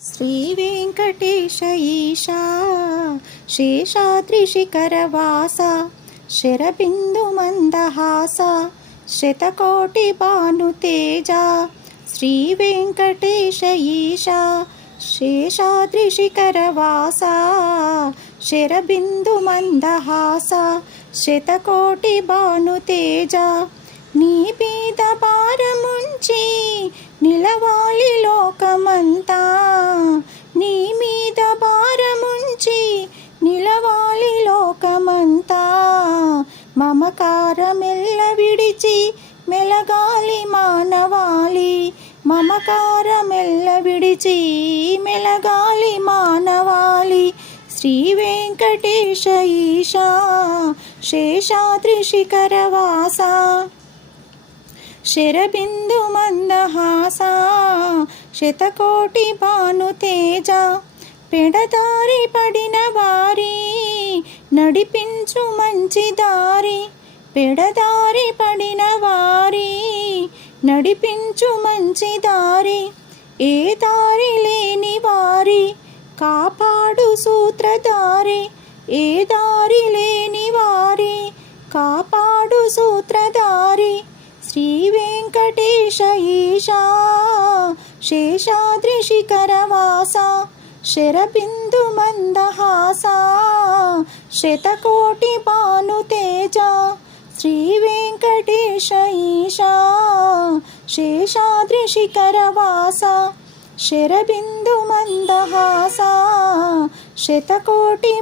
శ్రీవేంకటేశ ఈశా శేషాద్రిశిఖరవాస శరబిందు మందహాస శతకోటి భానుతేజ శ్రీవేంకటేశ ఈశా శేషాద్రిశిఖరవాస శరబిందు మందహాస శతకోటి భానుతేజ మమకారమెల్ల విడిచి మెలగాలి మానవాలి మమకారమెల్ల విడిచి మెలగాలి మానవాలి శ్రీ వెంకటేశ ఈశా శేషాద్రి శిఖరవాస శరబిందు మందహాస శతకోటి భాను తేజ. పెడదారి పడిన వారి నడిపిన నడిపించు మంచి దారి పెడదారి పడిన వారి నడిపించు మంచి దారి ఏ దారి లేని వారి కాపాడు సూత్రధారి ఏ దారి లేని వారి కాపాడు సూత్రధారి శ్రీ వెంకటేశ ఈశా శేషాద్రి శిఖరవాస శరబిందు మందహాస శతకోటి భాను తేజ శ్రీ వెంకటేశ ఈశా శేషాద్రి శిఖరవాస శరబిందు మందహాస శతకోటి